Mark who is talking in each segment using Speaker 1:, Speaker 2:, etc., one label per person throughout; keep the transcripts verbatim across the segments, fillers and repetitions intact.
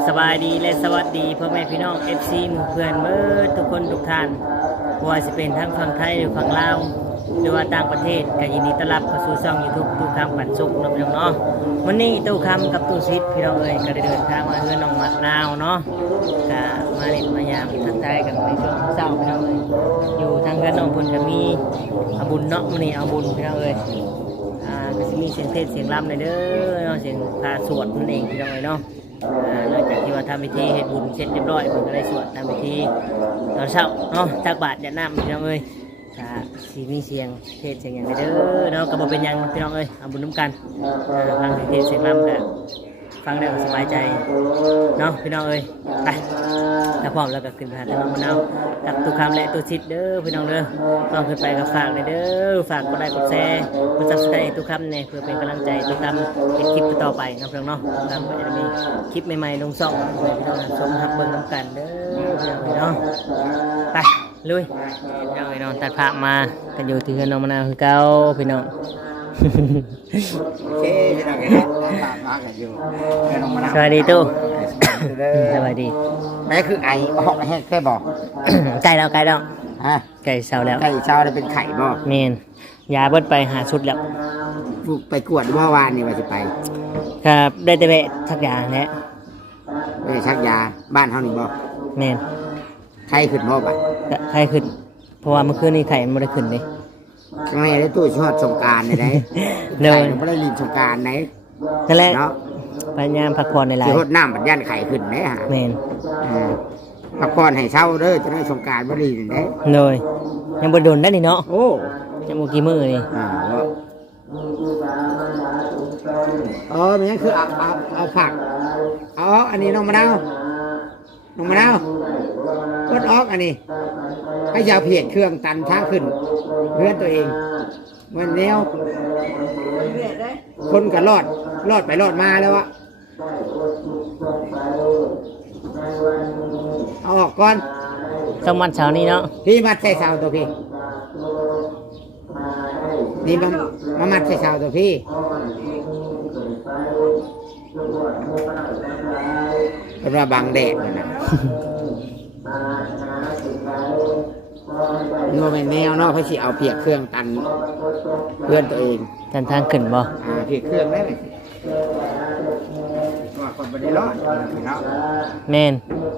Speaker 1: สบายดีและสวัสดีพ่อแม่พี่น้อง เอฟ ซี หมู่เพื่อนเมื่อทุกคนทุกท่านว่าจะเป็นทั้งฝั่งไทยหรือฝั่งลาวหรือว่าต่างประเทศก็ยินดีต้อนรับเข้าสู่ช่อง YouTube ตู้คำปันสุกน้องพี่น้องเนาะวันนี้ตู้คำกับตู้ซิดพี่น้องเอ้ยก็ได้เดินทางมาเฮือนน้องมะนาวเนาะก็มาเล่นมายามทักทายกันในช่วงเช้าพี่น้องเอ้ยอยู่ทางเฮือนน้องพุ่นก็มีเอาบุญเนาะมื้อนี้เอาบุญพี่น้องเอ้ยอ่าก็สิมีเสียงเทศเสียงรำในเด้อเนาะเสียงพาสวดนั่นเองพี่น้องเอ้ยเนาะหลังจากที่ว่าทำพิธีเฮ็ดบุญเสร็จเรียบร้อยผมก็ได้สวดทำพิธีตอนเช้าเนาะตักบาตรหยาดน้ำพี่น้องเอ้ยถ้าสีมีเสียงเทศเสียงอย่างไรเด้อเนาะก็บ่เป็นหยังพี่น้องเอ้ยเอาบุญน้ำกันฟังเสียงเทศเสียงรำกันฟังได้ก็สบายใจเนาะพี่น้องเอ้ยไปถ้าพร้อมแล้วก็ขึ้นไปหาท่านน้องมะนาวกับตุกคำและตุชิดเด้อพี่น้องเด้อต้องขึ้นไปกับฝากเลยเด้อฝากกดไลค์กดแชร์กดซับสไครต์ตุกคำเนี่ยเพื่อเป็นกำลังใจตุกคำเป็นคลิปต่อไปนะพี่น้องเนาะตุกคำก็จะมีคลิปใหม่ๆลงช่องพี่น้องชมทับเบิ้งน้ำกันเด้อพี่น้องไปลุยพี่น้องพี่น้องตัดภาพมากันอยู่ที่น้องมะนาวคือเก่าพี่น้อง
Speaker 2: โอเคพี่น้องกันนะมากันอยู่น้องมะนาว
Speaker 1: สวัสดีตู้สวัสดี
Speaker 2: แม่คือไอ้ออกให้แค่บอก
Speaker 1: ไก่แล้วไก่แล้ว
Speaker 2: ฮะ
Speaker 1: ไก่เสาแล้ว
Speaker 2: ไก่เช้าได้เป็นไข่บ่
Speaker 1: เมนยาเบิดไปหาชุดแล้ว
Speaker 2: ลูกไปกวดเมื่อวานนี่ว่าจะไป
Speaker 1: ครับได้แต่เบะทักอย่างแหละ
Speaker 2: ไปชักยาบ้านเฮานี่บ่
Speaker 1: เมน
Speaker 2: ไข่ขึ้นบ่บัด
Speaker 1: ก็ไข่ขึ้นเพราะว่าเมื่อคืนนี้ไข่มันไม่ได้ขึ้นเลย
Speaker 2: ข้างในได้ตู้ชอดสงกรารนี่ได้
Speaker 1: เดิ
Speaker 2: ไข่
Speaker 1: น
Speaker 2: บ่ได้ลินสงกรารไหน
Speaker 1: นั่นแหละ
Speaker 2: เนาะ
Speaker 1: พยายามพักผ่อนในไล
Speaker 2: สิ
Speaker 1: น์
Speaker 2: รดน้ำบัดย่านไข่ขึ้นได้ฮะ
Speaker 1: เมน
Speaker 2: อ่าพักผ่อนให้เช้าเด้อจะได้สงกรารบ่ได้ลินได้
Speaker 1: เลยยังบไดโดนได้นี่เนาะ
Speaker 2: โอ้
Speaker 1: ยังบ่กี่มือนี่
Speaker 2: อ่าบ่อ๋อมันยังคือเอาเอาเอาผักเอาออกอันนี้น้องมะนาวน้องมะนาวกดออกอันนี้ให้ยาเพียดเครื่องตันช้างขึ้นเพื่อนตัวเองมันแนวคนก็รอดรอดไปรอดมาแล้ววะเอาออกก่อน
Speaker 1: ต้องมันเช้านี้เนาะ
Speaker 2: พี่มัดใส่เสาตัวพี่นี่มามามัดใส่เสาตัวพี่เป็นว่าบังแดดนั่นนะโน่เป็นแนวเนาะเขาสิเอาเปียกเครื่องตันเพื่อนตัวเอง
Speaker 1: ทันทางขึ้นบ่
Speaker 2: อ่าเปียกเครื่องได้ไหมว่าคนบริรอดเนาะ
Speaker 1: เมน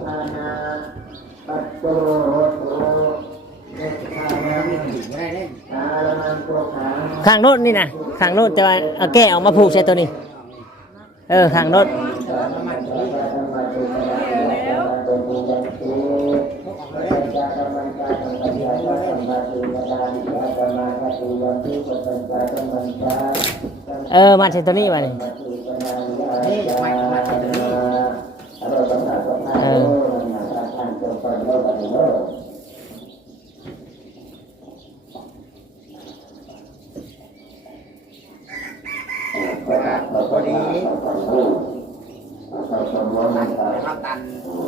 Speaker 1: ข้างโน้นนี่นะข้างโน้นจะว่าเอาแก้ออกมาผูกใช่ตัวนี้เออข้างโน้นเออมาใช่ตัวนี้มาเลยเออ
Speaker 2: พอดีข้าวตัน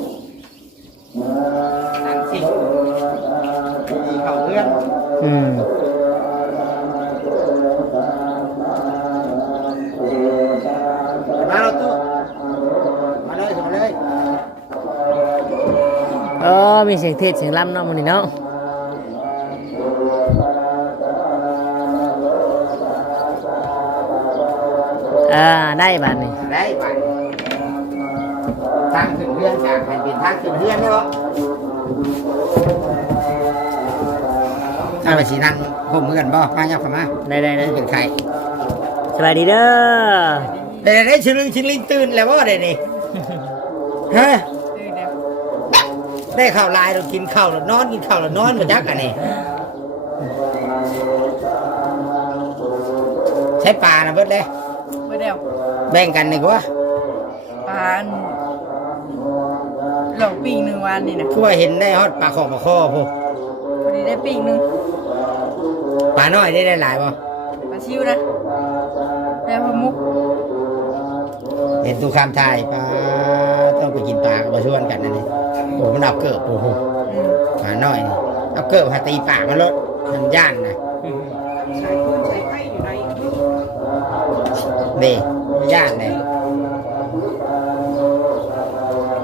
Speaker 2: ตันสิพอดีเข้าเพื่อน
Speaker 1: อืม
Speaker 2: มาเราตู้มาเลยมาเลย
Speaker 1: เออมีเสียงเทศเสียงรำเนาะมันนี่เนาะอ่าได้บาทนี่
Speaker 2: ได้ไปทางขึ้นเพื่อนจากแผ่นดินทางขึ้นเพื่อนได้ปะถ้าไปสีนั่งผมเพื่อนบ่มาเงาเข้ามา
Speaker 1: ได้ได้ได้
Speaker 2: เป็นใคร
Speaker 1: สบายดีเด้อ
Speaker 2: ได้ได้ชิลิงชิลิงตื่นแล้วว่าได้นี่ฮะได้ข้าวลายเรากินข้าวเรานอนกินข้าวเรานอนมาจักอันนี้ใช้ปลานะเบิดเลย
Speaker 3: ไม่ได้
Speaker 2: แบ่งกันดีกว่า
Speaker 3: ปลาหลอกปีกหนึ่งวันนี่นะ
Speaker 2: คือว่าเห็นได้ฮอดปลาขอบปลาคอพวก
Speaker 3: พอดีได้ปีกหนึ่ง
Speaker 2: ปลาน้อยได้ได้หลายป่ะ
Speaker 3: ปลาชิวนะได้พะมุก
Speaker 2: เห็นตูคามชายปลาต้องไปกินปลาก็มาชวนกันนั่นเองโอ้มันเอาเกิบโอ้โห
Speaker 3: อืม
Speaker 2: ปลาน้อยนี่เอาเกิบหาตีปากมันลดมันย่านนะ
Speaker 3: ใช้ปืนใช้ไฟอยู่ใน
Speaker 2: นี่ย่านเลย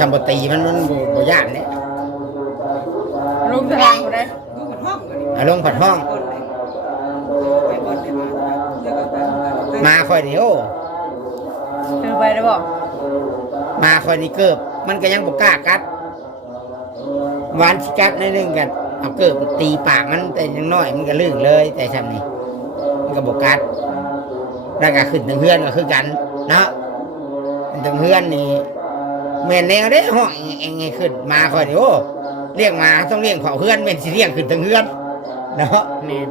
Speaker 2: ำบตีมันมันบ่บ่ย่านเนี่ย
Speaker 3: ลงตารางบ่ได้
Speaker 4: ลูกกับห้องกันนี่
Speaker 2: เอาลงผัดห้อง
Speaker 4: คนเลยไปก่อนเลยมาเลือกเอาไปเอาไป
Speaker 2: มาคอยนี่โอ้
Speaker 3: คือไปได้บ่
Speaker 2: มาคอยนี่เกิบมันก็ยังบ่กล้ากัดหวานสิกัดนิดนึงกันเอาเกิบตีปากมันแต่ยังน้อยมันก็ลื่นเลย แต่ซ้ำนี่มันก็บ่กัดแล้วก็ขึ้นถึงเฮือนก็คือกันเนาะขึ้นถึงเฮือนนี่แม่นแนวเด้ห้องเองๆขึ้นมาคอยนี่โอ้เลี้ยงมาต้องเลี้ยงเผาเฮือนแม่นสิเลี้ยงขึ้นถึงเฮือนเนาะ
Speaker 1: แม่น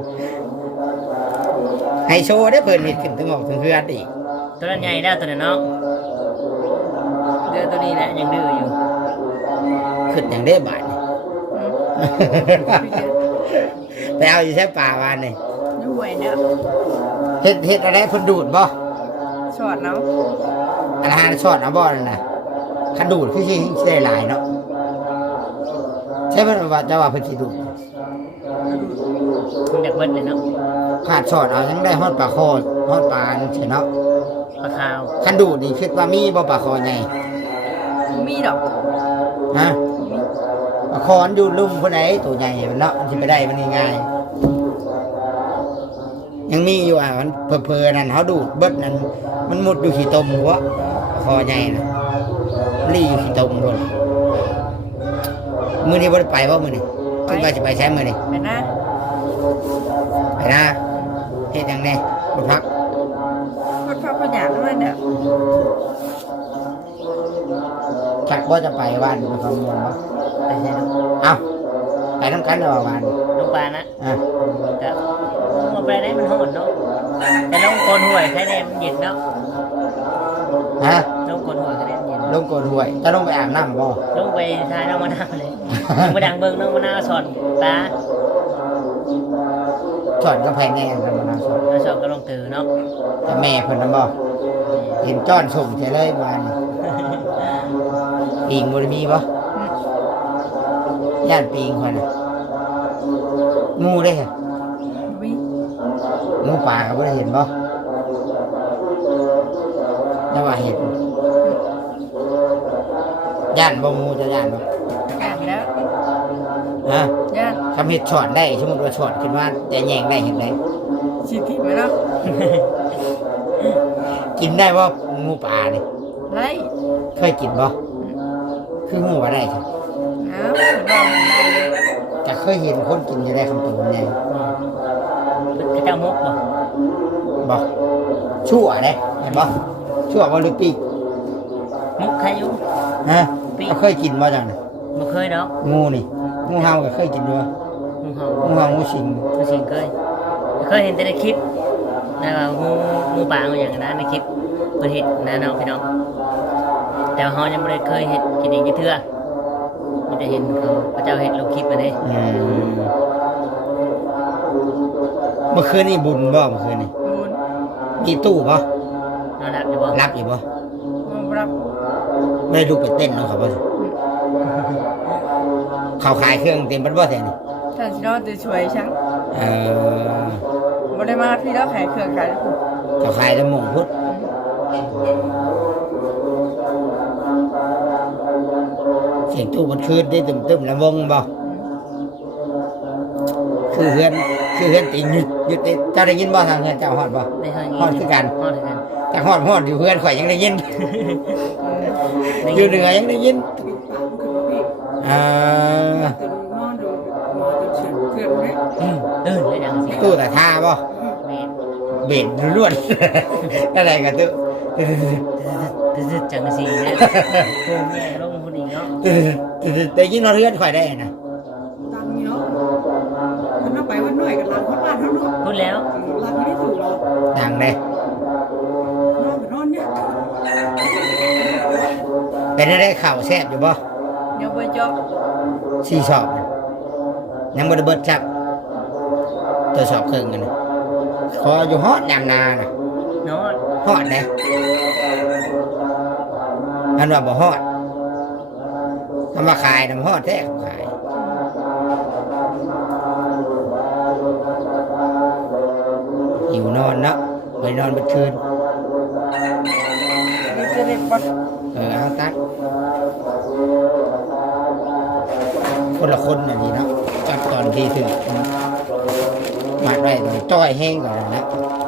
Speaker 2: ให้โชว์ได้เพิ่นนี่ขึ้นถึงออกถึงเฮือนอีก
Speaker 1: ตัวนั้นใหญ่แล้วตัวนั้นเนาะเดือตัวนี้แหละยังดื้ออยู่
Speaker 2: ขึ้นอย่างได้บาทนี่ ไปเอาอยู่แค่ป่าวานนี่
Speaker 3: อยู่ไหวเด้อ
Speaker 2: เฮ็ดเฮ็ดอะไรเพิ่นดูดบ่
Speaker 3: ชอดเนาะ
Speaker 2: อาหารช็อตเอาบ่นั่นน่ะคันดูดคือสิสิได้หลายเนาะใช่เพิ่นว่าจะว่าเพิ่นสิดูด
Speaker 1: มันอยากเบิดเลยเนาะ
Speaker 2: ขาดช็อตเอายังได้ฮอดปลาคอฮอดปลาจังซี่เนาะ
Speaker 1: ปลาขาว
Speaker 2: คันดูดนี่คิดว่ามีบ่ปลาคอใหญ่
Speaker 3: บ่มีดอก
Speaker 2: ฮะปลาคอมันอยู่ลุ่มผู้ใดตัวใหญ่มันเนาะมันสิไปได้มันง่ายๆยังมีอยู่อ่ะมันเพอๆนั่นเฮาดูดเบิดนั่นมันมุดอยู่ขี้ตมหัวปลาคอใหญ่น่ะลี่อยู่ขี้ตมบ่ล่ะมื้อนี้บ่ได้ไปบ่มื้อนี้คิดว่าสิไปใช้มื้อนี้
Speaker 3: ไปนะ
Speaker 2: ไปนะเฮ็ดหยังแน่บ่พัก
Speaker 3: พดพักพยานนั่นเด้อ
Speaker 2: จักบ่จะไปบ้านไปคำนวณบ่
Speaker 1: ไปใช่เนาะ
Speaker 2: เอ้าไปนำกันแล้วบ้าน
Speaker 1: ลงปลานะ
Speaker 2: อ่ะ
Speaker 1: ก็ลงไปได้มันโหดเนาะแต่ลงโกนห่วยแค่นี้มันเย็นเนาะ
Speaker 2: ฮะ
Speaker 1: ลงโกนห่วยแค่นี้มันเย็น
Speaker 2: ลงโกนห้วยจะลงไปอาบน้ำบ่
Speaker 1: ลงไปทายน้องมะนาวเลยลงไปดังเบิ้งน้องมะนาวสอนตา
Speaker 2: สอนกำแพงแน่กันมานะสอน
Speaker 1: แล้วสอนก็ลงตื่นเนาะ
Speaker 2: แต่แม่เพิ่นน่ะบ่เห็นจ้อนส่งเฉยเลยบ้านนี่ปิงบ่ได้มีบ่ย่านปิงเพิ่นน่ะงูเด้ค่ะ
Speaker 3: บ่มี
Speaker 2: งูป่าก็บ่ได้เห็นบ่แต่ว่าเห็นย่านบ่งูจะย่านบ่
Speaker 3: ย่านแล้ว
Speaker 2: ฮะ
Speaker 3: ย่าน
Speaker 2: ทำเห็ดช็อตได้สมมติว่าช็อตขึ้นมาจะแยงได้เห็นไหม
Speaker 3: สิทิไหมเนาะ
Speaker 2: กินได้ว่างูป่าเนี่ย
Speaker 3: ไร
Speaker 2: เคยกินบ่คืองูว่าได้ครับ
Speaker 3: อ้าวบ่มันได้เลย
Speaker 2: จะเคยเห็นคนกินจะได้คำตอบไง
Speaker 1: กระเจ้ามกบ่
Speaker 2: บ่ชั่วเด้เห็นบ่ชั่วบ่หรือปีก
Speaker 1: มกใครอยู่
Speaker 2: ฮะ
Speaker 1: ปีก
Speaker 2: เขาเคยกินบ่จังน่ะ
Speaker 1: บ่เคยเนาะ
Speaker 2: งูนี่งูเห่าก็เคยกินด้วย
Speaker 1: งูเห่า
Speaker 2: งูเห่างูสิง
Speaker 1: ไม่สิงเคยเคยเห็นแต่ในคลิปนะว่างูงูป่างูอย่างนั้นในคลิปเพิ่นเห็นนะน้องพี่น้องแต่ว่าเฮายังไม่ได้เคยเห็นกินเองจักเทื่อมีแต่เห็นเขาพระเจ้าเห็นลงคลิปมาเด้
Speaker 2: อืมเมื่อคืนนี่บุญบ่เมื่อคืนนี่
Speaker 3: มูล
Speaker 2: มีตู้บ่
Speaker 1: นอนหลับอยู่บ่
Speaker 2: รับอยู่บ่
Speaker 3: บ่รับ
Speaker 2: ไม่ได้ดูไปเต้นเนาะครับบ่เขาขายเครื่องเต็มบัดบ่แท้นี่
Speaker 3: ท่านสิเนาะจะช่วยฉัน
Speaker 2: เออ
Speaker 3: บ่ได้มาพี่แล้วขายเครื่องขายแล้ว
Speaker 2: เขาขายแต่หมงพุทธเสียงตู้มันคืนได้ตึมตึมๆแล้ววงบ่คือเฮือนคือเฮือนติงหยุดหยุดได้เจ้าได้ยินบ่ทางเฮือนเจ้าฮอดบ่
Speaker 1: ได้เฮา
Speaker 2: ฮอดคือกัน
Speaker 1: ฮอดคือกัน
Speaker 2: แต่ฮอดฮอดอยู่เฮือนข่อยยังได้ยิน
Speaker 1: ได้
Speaker 2: อยู่เหนือยังได้ยิน
Speaker 4: ปิดปากมันคือพี่
Speaker 2: เออ
Speaker 4: จนนอนดูหมอจนเฉียนเพื่อนไหม
Speaker 1: อืมเดินเลยดังสิ
Speaker 2: ตู้แต่ท่าบ่
Speaker 1: แม่น
Speaker 2: เบ็ดล้วน อะไรกันตู้
Speaker 1: ตึ๊ดๆจังสิเนี่ยโคมแม่ลงพุ่นอีกเนาะ
Speaker 2: ได้ยินว่าเฮือนข่อยได้นะ
Speaker 4: ตังเนาะมันเอาไปวันหน่อยกับหลังคนบ้านเขาเนาะ
Speaker 1: พูดแล้ว
Speaker 4: หลังไม่ได้ถูกหรอก
Speaker 2: ดังเลย
Speaker 4: นอนกับนอนเนี่ย
Speaker 2: เป็นอะไรข่าวแซ่บอยู่บ่
Speaker 3: เดี๋ยวไปเจาะ
Speaker 2: สี่สอบน่ะยังบ่ได้เบิดจับตัวสอบครึ่งกันน่ะขออยู่ฮอดยามนาน่ะ
Speaker 1: นอน
Speaker 2: ฮอดนะอันว่าบ่ฮอดทำมาขายนำฮอดแท้เขาขายหิวนอนเนาะไปนอนเมื่อคืน
Speaker 3: เดี๋ยวจะได้ปะ
Speaker 2: เออเอาตัดคนละคนอย่างนี้เนาะจับตอนที่ถึงมาได้จ้อยแห้งก่อนนะ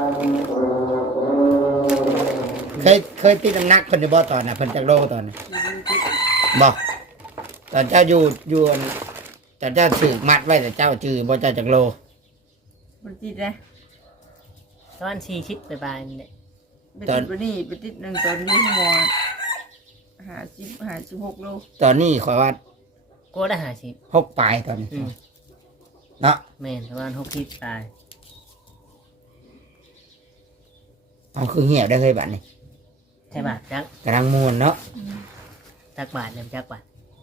Speaker 2: เคยเคยติดน้ำหนักคนในบ่อตอนน่ะเพิ่นจักโลตอนน่ะบ่ตอนเจ้าอยู่อยู่ตอนเจ้าถือมัดไว้แต่เจ้าจือบ่เจ้าจักโล
Speaker 3: บ่ติดนะ
Speaker 1: ตอนสี่ชิดไปบายนี่แหละ
Speaker 3: ไปติดบ่นี่ไปติดหนึ่งตอนนี้หมอหาสิบหาสิบหกโล
Speaker 2: ตอนนี้ขอยว่า
Speaker 1: กูได้หาสิบ
Speaker 2: หกปลายตอนนี้
Speaker 1: อืม
Speaker 2: เนาะ
Speaker 1: แม่นประมาณหกชิดตาย
Speaker 2: เอาคือเหี่ยวได้เคยบัดนี่
Speaker 1: ใช่บาทจัก
Speaker 2: กำลังมูลเนาะ
Speaker 1: จักบาทเนี่ยจักบาท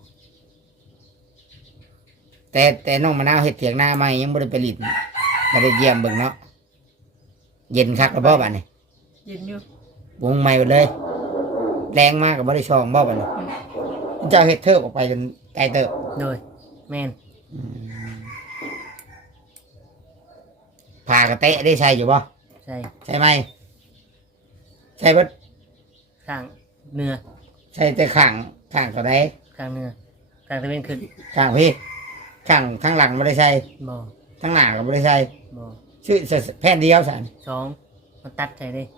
Speaker 2: แต่แต่น้องมะนาวเฮ็ดเถียงหน้าใหม่ยังบ่ได้ไปลิ้นบ่ได้เยี่ยมเบิ่งเนาะเย็นคักแล้วบ่บัดนี่
Speaker 3: เย็นอยู่
Speaker 2: วงใหม่หมดเลยแรงมากกับบ่ได้ช่องบ่บัดนี้เจ้าเฮ็ดเทิบออกไปจนไกลเติบ
Speaker 1: โดยแม่น
Speaker 2: ผ่ากระเตะได้ใช่อยู่บ่
Speaker 1: ใช่
Speaker 2: ใช่ไหมใช่บ่
Speaker 1: ข้างเนื้อ
Speaker 2: ใช่แต่ข้างข้างก็ได้
Speaker 1: ข้างเนื้อข้างตะเวนขึ้น
Speaker 2: ข้างพี่ข้างข้างหลังบ่ได้ใช่
Speaker 1: บ่
Speaker 2: ข้างหน้าก็บ่ได้ใช่
Speaker 1: บ่
Speaker 2: ชื่อแผ่นเดียวสั่น
Speaker 1: สองมันตัดใช่ได้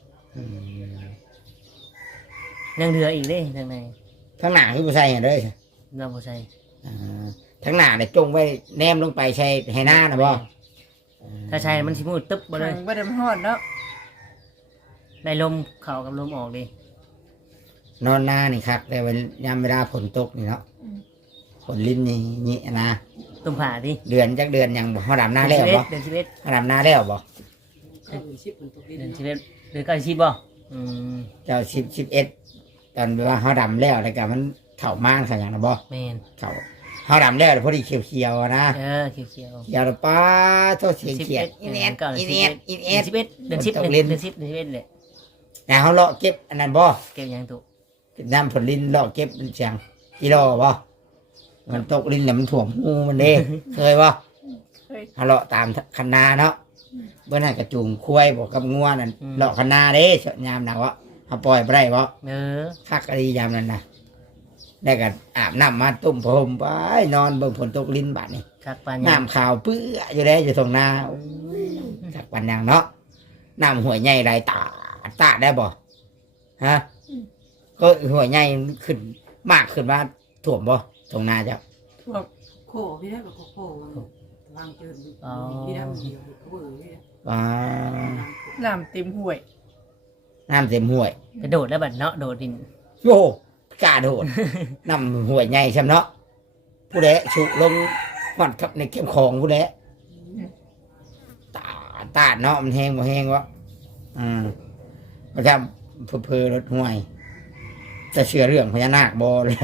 Speaker 1: ยังเหลืออีกเด้ทางใน
Speaker 2: ข้างหน้าคือบ่ใช่เด้อ
Speaker 1: เราบ่ใช่
Speaker 2: อ่าข้างหน้าเนี่ยจงไว้แนมลงไปใช่ให้หน้านะบ่
Speaker 1: ถ้าใช่มันสิมืดตึ๊บบ่เลย
Speaker 3: ทางบ่ได้มาฮอดเนาะ
Speaker 1: ได้ลมเข้ากับลมออกดิ
Speaker 2: นอนหน้านี่ครับแต่เวลายามเวลาฝนตกนี่เนาะฝนลิ้นนี่นี่นะ
Speaker 1: ตุ่มผ่าดิ
Speaker 2: เดือนจักเดือนยังบ่เฮาดำหน้าแล้วบ่
Speaker 1: เดือนสิบเอ็ด
Speaker 2: เฮาดำหน้าแล้วบ่
Speaker 1: เดือนสิบเดือนสิบเอ็ดเดือนเก้าสิบบ่อืม
Speaker 2: เจ้าสิบสิบเอ็ดตอนว่าเฮาดำแล้วแล้วก็มันเข้าม่านเขาอย่างนะบ่
Speaker 1: แม่น
Speaker 2: เข้าเฮาดำแล้วพอดีเขียวๆนะ
Speaker 1: เออเขียว
Speaker 2: เขียวแล้วป้าโทษเสียงเขียดอีแอนอีแอนอีแอ
Speaker 1: เดือน นสิบเอ็ดเดือนสิบเดือนสิบเดือนสิบเอ็ดเลย
Speaker 2: แต่เฮาเลาะเก็บอันนั้นบ่
Speaker 1: เก็บยังตุ
Speaker 2: น้ำผลลิ้นเลาะเก็บมันเสียงอีโลบ่มันตกลิ้นแล้วมันถ่วมหูมันเด้ เคยบ่
Speaker 3: เฮ้ย
Speaker 2: เฮาเลาะตามคันนาเนาะเบิ่นให้กระจุงควายบ่กับงัวนั่นเลาะคันนาเด้เช้ายามหนาวะเฮาปล่อยบ่ได้บ่
Speaker 1: เออ
Speaker 2: คักอะไรยามนั้นน่ะได้ก็อาบน้ำมาตุ่มผมไปนอนเบิ่งฝนตกลิ้นบาดนี้
Speaker 1: คักปาน
Speaker 2: น้ำขาวเปื้ออยู่ได้อยู่ตรงหน้าคักปานยังเนาะน้ำหัวใหญ่ไรตาตาได้บ่ฮะก็หัวใหญ่ขึ้นมากขึ้นมาถ่วมบ่ตรงหน้าเจ้า
Speaker 3: พวก
Speaker 4: โคพี่ได้แบบโควางเจินพี่ได้เดียวเขาเบื่อพี่ได้
Speaker 2: ว้า
Speaker 3: น้ำเต็มห้วย
Speaker 2: น้ำเต็มห้วย
Speaker 1: กระโดดแล้วบัดเนาะโดดดิน
Speaker 2: โอ้กล้าโดด น้ำห้วยใหญ่ใช่ไหมเนาะผู้ใดฉุลงหอดกับในเข้มของผู้ใดตาตาเนาะมันแห้งบ่แห้งวะอืมประจำเพอๆรถห้วย จะเชื่อเรื่องพญานาคบ่เลย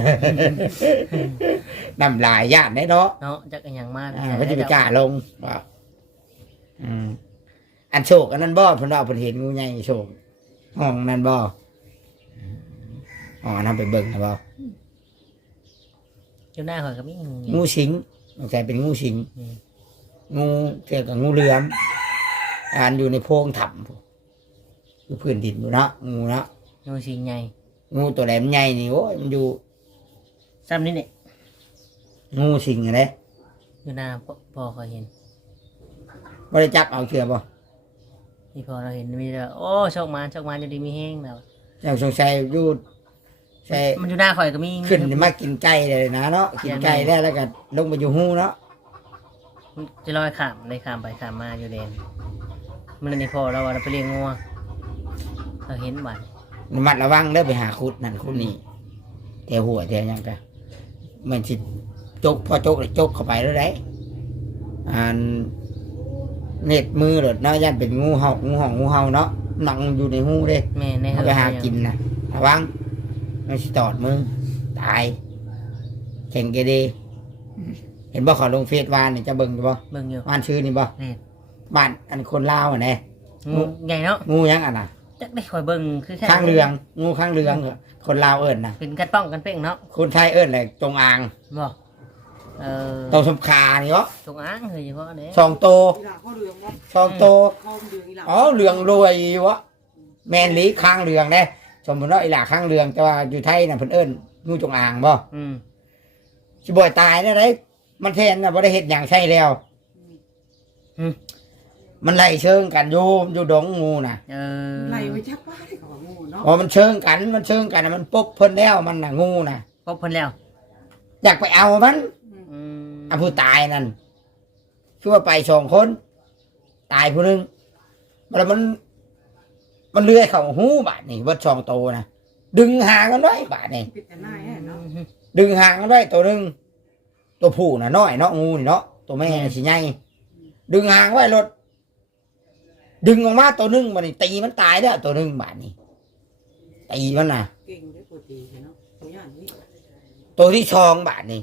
Speaker 2: น้ำลายญาติได้เนาะ
Speaker 1: เนาะจักอันหยังมา
Speaker 2: อ่าก็จะไปกล้าลงว่าอืมอันโชคอันนั้นบ่เพิ่นว่าเพิ่นเห็นงูใหญ่โชคห้องนั้นบ่อ๋อนํไปเบิ่งนะบ่
Speaker 1: อยู่หน้าข่อยก็มีงู
Speaker 2: งูสิงสงสัยเป็นงูสิง
Speaker 1: อืม
Speaker 2: งูเกี่ยวกับงูเหลือมอ่านอยู่ในโพรงถ้ำอยู่พื้นดินอยู่เนาะงูเนาะ
Speaker 1: งูสิงใหญ่
Speaker 2: งูตัวแหลมใหญ่นี่โอ้ยมันอยู่
Speaker 1: ซ้ำนี่เนี่ย
Speaker 2: งูสิงอะไร
Speaker 1: อยู่หน้าพ่อพ่อข่อยเห็น
Speaker 2: บ่ได้จับเอาเชื่อบ่
Speaker 1: ที่พอเราเห็นมีแต่โอ้โชคมาโชคมาจะดีมีแห้งแล้ว
Speaker 2: เจ้าสงสัยอยู่ใช่
Speaker 1: มันอยู่หน้าข่อยก็มี
Speaker 2: ขึ้นมากินไก่เลยนะเนาะกินไก่แล้วแล้วก็ลงไปอยู่หูเนาะ
Speaker 1: มันจะลอยขามเลยขามไปขามมาอยู่เดนมันในพอเราว่าเราไปเลี้ยงงัวเราเห็นบัด
Speaker 2: ระมัดระวังเด้อไปหาคุดนั่นคุดนี่แต่หัวแต่หยังกะมันสิจกพอจกเลยจกเข้าไปแล้วได้อ่านเน็ตมือหลดเนาะยันเป็นงูเห่างูเห่างูเห่าเนาะหนังอยู่ในหูเด้
Speaker 1: แม่ใน
Speaker 2: เอาไปหากินนะระวังไม่สิตอดมือตายเข่งเกเดเห็นบ่เขอลงเฟซวานนี่จะเบิ่งอยู่บ่
Speaker 1: เบิ่งอยู่
Speaker 2: วานชื่อนี่บ่
Speaker 1: นี่
Speaker 2: บ้านอันคนลาวอ่ะแน่
Speaker 1: งูใหญ่เนาะ
Speaker 2: งูยังอ่ะนะ
Speaker 1: จักได้ข่อยเบิ่งคือแค่
Speaker 2: ข้างเรือง งูข้างเรืองเหรอคนลาวเอิ้นนะ
Speaker 1: เป็นกันป้องกันเป้งเนาะ
Speaker 2: คนไทยเอิ้นอะไรจงอาง
Speaker 1: บ่เออ
Speaker 2: โตสมคานี่วะ
Speaker 1: จงอ้างเฮ้ยเฉพาะเด้
Speaker 2: สองโต
Speaker 4: อีหล่าเขาเรืองว่า
Speaker 2: สองโต
Speaker 4: เขาเรืองอีหล่า
Speaker 2: อ๋อเรืองรวยวะแมนลีข้างเรืองเด้สสมมุติว่าอีหล่าข้างเรืองแต่ว่าอยู่ไทยน่ะเพิ่นเอิ้นงูจงอางบ่
Speaker 1: อืม
Speaker 2: สิบ่ตายได้ไดมันแทนน่ะบ่ได้เฮ็ดหยังใช่แล้ว
Speaker 1: อืม
Speaker 2: มันไล่เชิงกันอยู่อยู่ดงงูน่ะ
Speaker 1: เออ
Speaker 4: ไล่ไว้ชักว่าที่เขาว่างูเนาะ
Speaker 2: พอมันเชิงกันมันเชิงกันน่ะมันปุ๊บเพิ่นแล้วมันน่ะงูน่ะ
Speaker 1: พบเพิ่นแล้ว
Speaker 2: อยากไปเอามัน
Speaker 1: อืม
Speaker 2: อ่ะผู้ตายนั่นคือว่าไปสองคน ตายผู้หนึงแล้วมัน มันเลื้อยเข้าหูบาดนี่วัดช่องโตนะดึงหางกันไว้บาดนี่
Speaker 4: ปิดแต่หน้าแน่เนาะ
Speaker 2: ดึงหางกันไว้ตัวหนึงตัวผู้น่ะน้อยเนาะงูนี่เนาะตัวแม่น่ะสิใหญ่ดึงหางไว้รถดึงออกมาตัวหนึงมันนี่ตีมันตายแล้วตัวหนึงบาดนี่ตีมันน่ะ
Speaker 4: เก่งได้ปกติเนาะตัวอย่างนี้
Speaker 2: ตัวที่สองบาทนี่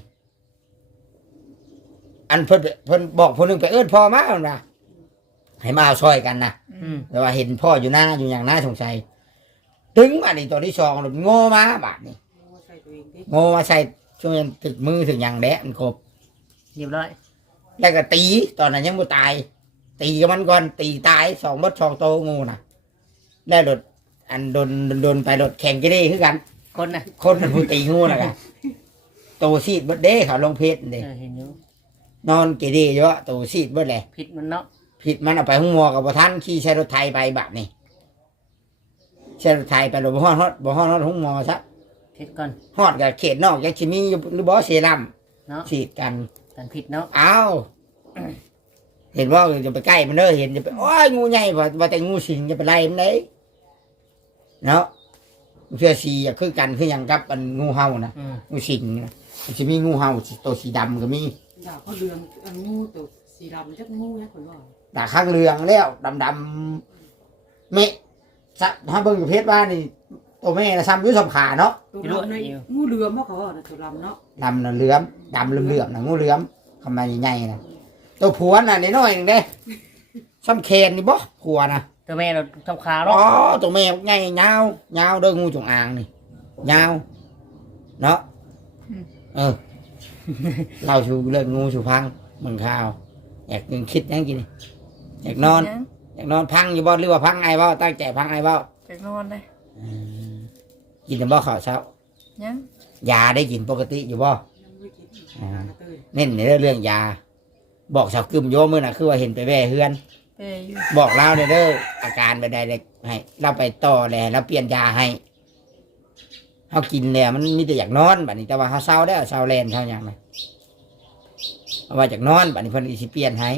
Speaker 2: อันเพิ่นเพิ่นบอกคนหนึงไปเอิ้นพ่อมาเอานะให้มาเอาซอยกันนะ
Speaker 1: อืม
Speaker 2: แต่ว่าเห็นพ่ออยู่หน้าอยู่อย่างน่าสงสัยถึงบาทนี่ตัวที่สองมันโง่มาบาทนี่
Speaker 4: งูใส่ตัวเองที่
Speaker 2: โง่มาใส่ช่วงถึงมือถึงอย่างแดะมันครบ
Speaker 1: เรียบร้อย
Speaker 2: แล้วก็ตีตอนนั้นยังไม่ตาย ตีกับมันก่อนตีตายสองมดสองโตงูน่ะได้รถอันโดนโดนไปรถแข่งกี่ได้คือกัน
Speaker 1: คนน่ะ
Speaker 2: คนมันผู้ตีงูน่ะกันโตซีดเบดเด้เขาลงเพชรเด้
Speaker 1: เออเห็นอยู่
Speaker 2: นอนกี่ดีเยอะโตซีดเบดเลย
Speaker 1: ผิดมันเนาะ
Speaker 2: ผิดมันเอาไปห้องมัวกับบ่ท่านขี่ใช้รถไทยไปแบบนี้ใช้รถไทยไปรถบ่ฮอดฮอดบ่ฮอดฮอดห้องมัวซะ
Speaker 1: ผิดก่อน
Speaker 2: ฮอดกับเขตนอกยังสิมีอยู่หรือบ่เซรั่ม
Speaker 1: เนาะ
Speaker 2: ฉีดกัน
Speaker 1: กันผิดเนาะ
Speaker 2: อ้าวเห็นว่าจะไปใกล้มันเด้อเห็นจะไปโอ้ยงูใหญ่ว่าว่าแต่งูสิงจะไปไล่มันได้เนาะเพื่อสีอยากคือกันคือหยังกับอันงูเห่านะ
Speaker 1: อืม
Speaker 2: งูสิงนะมันจะมีงูเห่าสิตัวสีดำก็มี
Speaker 4: ดาวเขาเรืองงูตัวสีดำจักงูเนี่ยคนว่า
Speaker 2: ตาข้างเรืองแล้วดำดำๆเมะสะถ้าเบิ่งอยู่เพชรว่านี่ตัวแม่นะซ้ำอยุ่สำขาเนาะ
Speaker 4: ตัวดำในงูเรือมเขาว่าตัวดำเนาะ
Speaker 2: ดำน่ะเหลือมดำเหลื่อมๆนะงูเหลือมทำไมใหญ่ๆนะตัวผัวน่ะน้อยๆนึงเด้ซ้ำแคนนี่บ่ผัวนะ
Speaker 1: ตัวแม่เราทำขา
Speaker 2: อ๋
Speaker 1: เนาะ
Speaker 2: อตัวแม่ใหญ่ยาวยาวเด้องูจงอางนี่ยาวเนาะเออ เราชูเรื่องงูชูพังมึงข้าวอยากกินคิดยังกินนี่อยากนอนอยากนอนพังอยู่บ่หรือว่าพังไงบ่ตั้งใจพังไงบ่
Speaker 3: ไปนอนเลย
Speaker 2: อืมกินแต่บ่ข้าวเช้า
Speaker 3: ยัง
Speaker 2: ยาได้กินปกติอยู่บ่
Speaker 4: ยังไม่กินเตย
Speaker 2: เน้นในเรื่องยา บอกชาวกึมโยมมื้อน่ะคือว่าเห็นไปแว่เฮือน
Speaker 3: ไปอยู่
Speaker 2: บอกเราเด้อเด้ออาการไปใดเลยให้เราไปต่อแลแล้วเปลี่ยนยาให้เขากินแล้วมันมีแต่อยากนอนบัดนี้แต่ว่าเขาเศร้าได้วเศร้าแลนเท่าอย่างไรเอาว่าจากนอนบัดนี้เพิ่นสิเปลี่ยนให้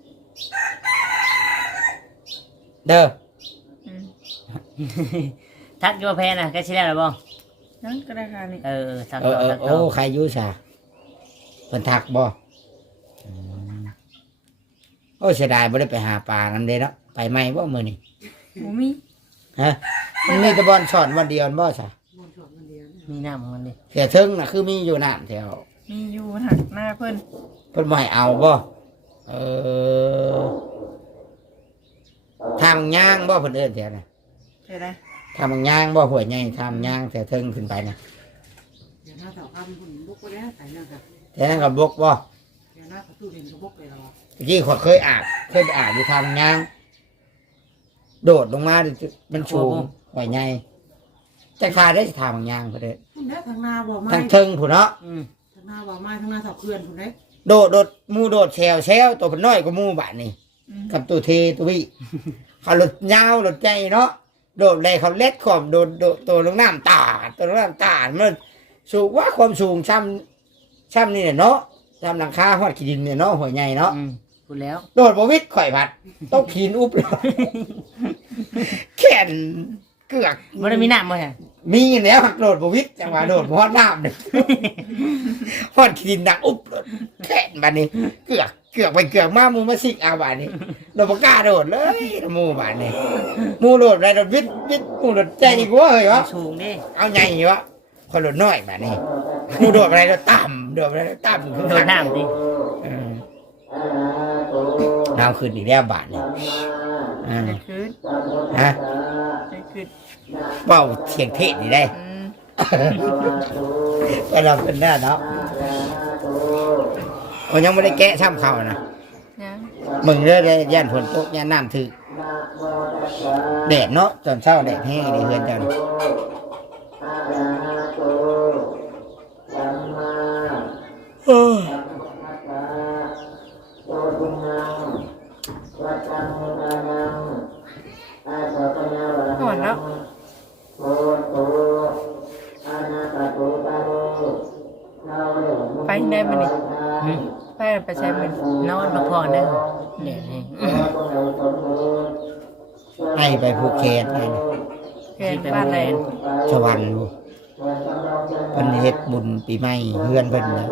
Speaker 2: เด้อ
Speaker 3: อืม
Speaker 1: ทักอยู่ว่าแพ้น่ะก็สิได้แล้วบ่
Speaker 3: ยังก็ได้ค่ะนี่
Speaker 1: เออทัก
Speaker 2: เอ
Speaker 1: ต่
Speaker 2: อ
Speaker 1: อ
Speaker 2: เออ
Speaker 1: ทักต่
Speaker 2: โอ้
Speaker 1: อ
Speaker 2: ใครอยุ่ซะเพิ่นทักบ่อืมโอ้เสียดายบ่ได้ไปหาปลานั่นเด้เนาะไปไหมบ่มื้อนี้
Speaker 3: บ่มี
Speaker 2: ฮะมันมีแต่บอลช็อตวันเดียวบ่ซะ
Speaker 4: มอนชอบมันเดียว
Speaker 1: มีน้ำของมันดิ
Speaker 2: เสียเทิงน่ะคือมีอยู่น้ำแถว
Speaker 3: มีอยู่หักหน้าเพิ่น
Speaker 2: เพิ่นบ่ให้เอาบ่เออทางย่างบ่เพิ่นเอิ้นแถวน่ะ
Speaker 3: ไปได้
Speaker 2: ทางย่างบ่หัวใหญ่ทางย่างแถวเทิงขึ้นไปน่ะ
Speaker 4: เดี๋ยวหน้าเสาคำคุณบุกไปแล้วใส่หน้ากับ
Speaker 2: แถวนั้นก็บกบ่
Speaker 4: เดี๋ยวหน้าประตูเด่นก็บุกไปแล้ว
Speaker 2: ตะกี้ขอยเคยอาบเคยไปอาบอยู่ทางย่าง โดดลงมาดิมันสูงหัวใหญ่จักทาได้ทางย่างเพิ่นเด้อ
Speaker 4: คุณได้ทางนาบ่อไม้
Speaker 2: ทางเทิงพุ่นเนาะ
Speaker 1: อืม
Speaker 4: ทางนาบ่อไม้ทางนาเสาเขื่อนคุณได้
Speaker 2: โดดโดดหมูโดดแชวแชวตัวเพิ่นน้อยกว่าหมูบาดนี่
Speaker 3: อืม
Speaker 2: กับตัวเทตัววิเขาหลุดยาวหลุดใจเนาะโดดเลยเขาเล็ดขอบโดดโดดตัวลงน้ำตาดตัวลงน้ำตาดมันสูงว่าความสูงซ้ำซ้ำนี่เนี่ยเนาะซ้ำหลังคาหอดขีดินเนี่ยเนาะหัวใหญ่เนาะ
Speaker 1: อืมพูดแล้ว
Speaker 2: โดดบวิดข่อยผัดต้องขีนอุบเลย แขนเกือก
Speaker 1: บ่ได้มีน้ำบ่ฮะ
Speaker 2: มีแล้วหักโดดบวิดจังหวะโดดบ่ฮอดน้ำเนี่ย ฮอดขีดินดักอุบโดดแขนบัดนี้ เกือกเกือกไปเกือกมามูมาสิกเอาบัดนี้ เราบ่กล้าโดดเลยหมูบาดนี่หมูโดดได้โดดวิดวิดหมูโดดใจอีกว่าเฮ้ยวะ
Speaker 1: สูงดิ
Speaker 2: เอาใหญ่อยู่วะคนโดดน้อยบาดนี้หมูโดดอะไรโดดต่ำโดดอะไรโดดต่ำ
Speaker 1: โดนน้ำดิ
Speaker 2: เออน้ำขึ้นอีกแล้วบาดนี่อ่า
Speaker 3: จะคืน
Speaker 2: ฮะ
Speaker 3: จะคืน
Speaker 2: เบ้าเสียงเทศนี่ได้
Speaker 3: อืม
Speaker 2: ก็เราเป็นได้เนาะคนยังไม่ได้แกะซ้ำเขานะ
Speaker 3: ยัง
Speaker 2: มึงเรื่อยๆย่านฝนตกย่านน้ำถึกแดดเนาะตอนเช้าแดดแห้งในเฮือนเจ้านี่เออ
Speaker 3: ก่อนแล้วไปได้มันนี่
Speaker 1: หึ
Speaker 3: ไปไปใช้มัน
Speaker 1: นอนพักผ่อนเด้อเดี๋ยวนี้
Speaker 2: ให้ไปภูเก็ตนั่น
Speaker 3: แกนบ้านแลน
Speaker 2: สวรรค์บ่เพิ่นเฮ็ดบุญปีใหม่เฮือนเพิ่นนะ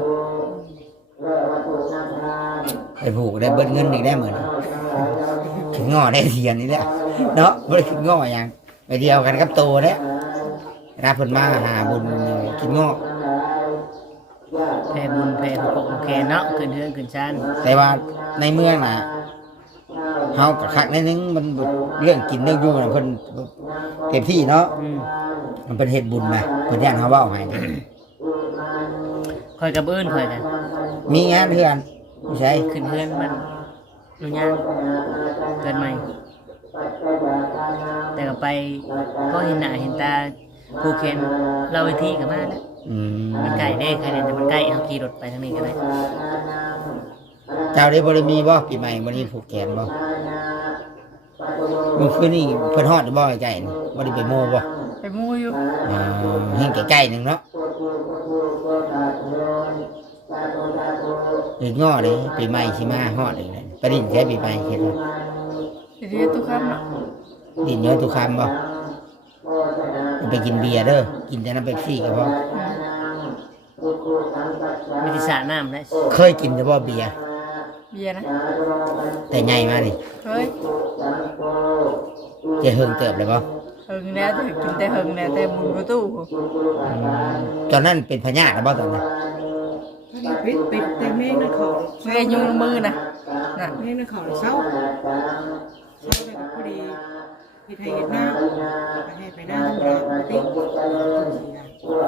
Speaker 2: ไปผูกได้เบิดเงินอีกได้เหมือนถึงง้อได้เทียนนี่แหละเนาะบ่ได้ถึงง้อหยังไปเดียวกันกับโตเด้รับเพิ่นมาหาบุญกินง้อ
Speaker 1: แผ่บุญแผ่ผูกอกผูกแขนเนาะขึ้นเฮือนขึ้นชาน
Speaker 2: แต่ว่าในเมืองน่ะเฮาก็คักนิดนึงมันเรื่องกินเรื่องอยู่น่ะเพิ่นเต็มที่เนาะ
Speaker 1: อืม
Speaker 2: มันเป็นเฮ็ดบุญมาเพิ่นย่านเฮาเว้าให้นี่
Speaker 1: คอยกับเอิ้นคอยกัน
Speaker 2: มีงานเฮือนผู้ใช่
Speaker 1: ขึ้นเฮือนมันนุ่ยางเกินใหม่แต่ก็ไปก็เห็นหน้าเห็นตาผูกแขนเราไปที่กับมาแล้ว
Speaker 2: อืม
Speaker 1: มันไกลได้ใครเนี่ยแต่มันใกล้เอาขี่รถไปทางนี้ก็ได้
Speaker 2: เจ้าได้บ่ได้มีบ่ปีใหม่บ่ได้ผูกแขนบ่มื้อคืนนี้เพิ่นฮอดบ่ใกล้ๆนี่บ่ได้ไปโมบ่
Speaker 3: ไปมู่อยู่
Speaker 2: อ่าเฮ็ดใกล้ๆนึงเนาะเฮ็ดง้อเด้ปีใหม่สิมาฮอดอีกแล้วไปดินแค่ปีใหม่เฮ็ดบ่
Speaker 3: ทีนี้ทุกคำเนาะ
Speaker 2: ดินเยอะทุกคำบ่มันไปกินเบียร์เด้อกินแต่น้ำเป๊ปซี่ก็พอ
Speaker 1: ไม่ได้สระน้ำนะ
Speaker 2: เคยกินแต่บ่เบียร์
Speaker 3: เบียร์นะ
Speaker 2: แต่ใหญ่มานี่
Speaker 3: เฮ้ย
Speaker 2: จะเฮิงเติบเลยบ่
Speaker 3: หึงแล้วแต่กินแต่หึงแล้วแต่มุนประตู
Speaker 2: อืมตอนนั้นเป็นพญาติแล้วบ่ตอนนั้น
Speaker 4: พอดีปิดปิดแต่แม่งนั่นเขา
Speaker 3: เมื่อยุ่งมือนะน่ะ
Speaker 4: แม่งนั่นเขาเศร้าเศร้าเลยก็พอดีเฮ็ดให้เฮ็ดหน้าไปให้ไปหน้าธรรมดาปกติสีนะ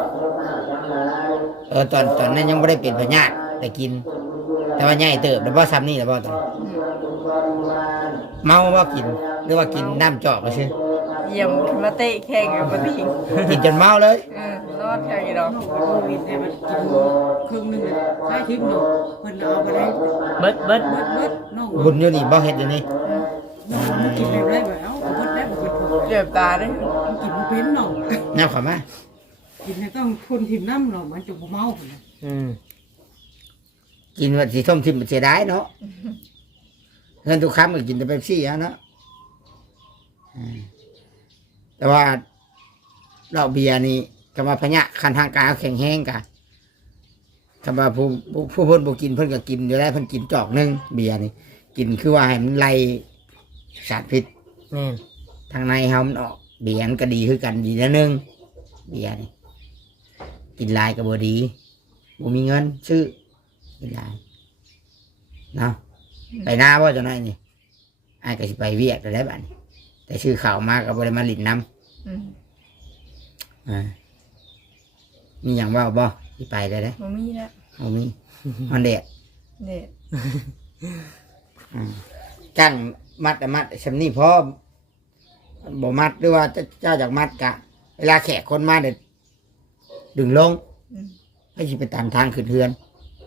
Speaker 2: เออตอนตอนนั้นยังไม่ได้เป็นพญาติแต่กิน แต่ว่าใหญ่เติบแล้วบ่ซ้ำนี่แล้วบ่ตอนนั้นเมาบ่กินหรือว่ากินน้ำจอกไปซื่อ
Speaker 3: เยี่ยมขึ้นมาเตะแข่งกับปฏิง
Speaker 2: กินจนเมาเลย
Speaker 3: เออรอดแข่งอีดอก
Speaker 4: น้องโควิดเนี่ยมันกินครึ่งหนึงเลยใช้ทิพย์เนาะเพิ่นเอาไปได้
Speaker 1: เบิดเบิด
Speaker 4: เบิดเบิดน้อง
Speaker 2: บุญอยู่นี่บ่เฮ็ดอยู่นี่
Speaker 4: น้องมันกินได้ไรแบบเอ้าเบิดได้บ่เบิดพอ
Speaker 3: เจ็บตาเลย
Speaker 4: มันกินบ่เป็นน้อง
Speaker 2: น้ำเข้ามา
Speaker 4: กินให้ต้องคนทิมน้ำเนาะมันจะบ่เมาพุ่นน่ะ
Speaker 1: อืม
Speaker 2: กินว่าสิส้มทิมมันเสียดายเนาะเงินทุกคำก็กินแต่เป๊ปซี่อะเนาะอืมแต่ว่าเหล้าเบียร์นี่ก็มาพญะคันทางการแข็งแห้งกะคำว่าผู้ผู้ผู้เพิ่นบ่กินเพิ่นก็กินอยู่ได้เพิ่นกินจอกหนึงเบียร์นี่ กินคือว่าให้มันไล่สารพิษ
Speaker 1: แม่น
Speaker 2: ทางในเฮามันออกเบียร์มันก็ดีคือกันดีแล้วนึงเบียร์นี่กินหลายก็บ่ดีบ่มีเงินซื้อกินหลายเนาะไปหน้าบ่จังได๋นี่อ้ายก็สิไปเวียกได้บัดนี้แต่ชื่อข่าวมาก็บ่ได้มาลิ้นน้ำ
Speaker 3: อืม
Speaker 2: อ่ามีหยังเว้าบ่สิไปได้เด้
Speaker 3: บ่มีแล้ว
Speaker 2: บ่มีมันแดด
Speaker 3: เด็ด
Speaker 2: อืมจ้างมัดอะมัดซำนี้พอบ่มัดหรือว่าเจ้าเจ้าอยากมัดกะ เวลาแขกคนมาเด็ดดึงลง
Speaker 3: อืม
Speaker 2: ให้สิไปตามทางขึ้นเฮือน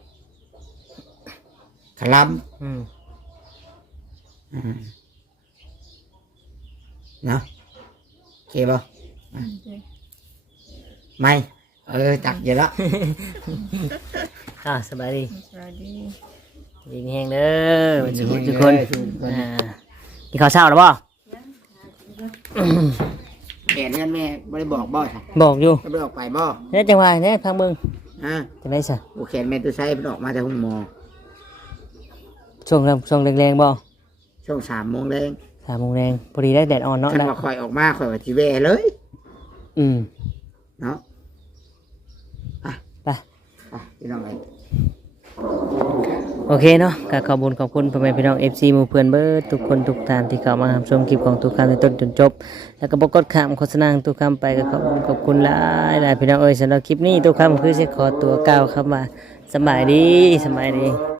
Speaker 2: ขลัม
Speaker 1: อืม
Speaker 2: อืมเนาะโอเคบ่
Speaker 3: โอเค
Speaker 2: ไม่เออจักอยู่แล้ว
Speaker 1: อ่าสบายดี
Speaker 3: สวัสดี
Speaker 1: ดีมีแห้งเด้อวันสุขทุกคนอ่ากินข้าวเช้าแล้วบ่
Speaker 2: แขนเงินแม่ไม่ได้บอกบ่ค่ะ
Speaker 1: บอกอยู่
Speaker 2: ไม่ได้ออกไปบ่
Speaker 1: เนี่ยจังหวะเนี่ยพังเบิ่ง
Speaker 2: ฮะ
Speaker 1: จังได๋ซะ
Speaker 2: โอแขนแม่ตัวใช้มันออกมาจากห้องหมอ
Speaker 1: ช่วงช่วงแรงๆบ่
Speaker 2: ช่วงสามโมงแรง
Speaker 1: สามโมงแรงพอดีได้แดดอ่อนเนาะ
Speaker 2: ฉัน
Speaker 1: ได้
Speaker 2: ว่าคอยออกมาคอยว่าจีเวเลย
Speaker 1: อืม
Speaker 2: เนาะอ่ะ
Speaker 1: ไป
Speaker 2: อ่ะพี่น้องไง
Speaker 1: โอเคเนาะก็ขอบคุณขอบคุณพ่อแม่พี่น้อง เอฟ ซี หมู่เพื่อนเบิดทุกคนทุกท่านที่เข้ามารับชมคลิปของทุกคำในต้นจนจบ แล้วก็บ่กดข้ามโฆษณาทุกคำไปก็ขอบคุณขอบคุณหลายหลายพี่น้องเอ้ยสำหรับคลิปนี้ทุกคำคือสิขอตัวกล่าวคำว่าสำบายดีสำบายดี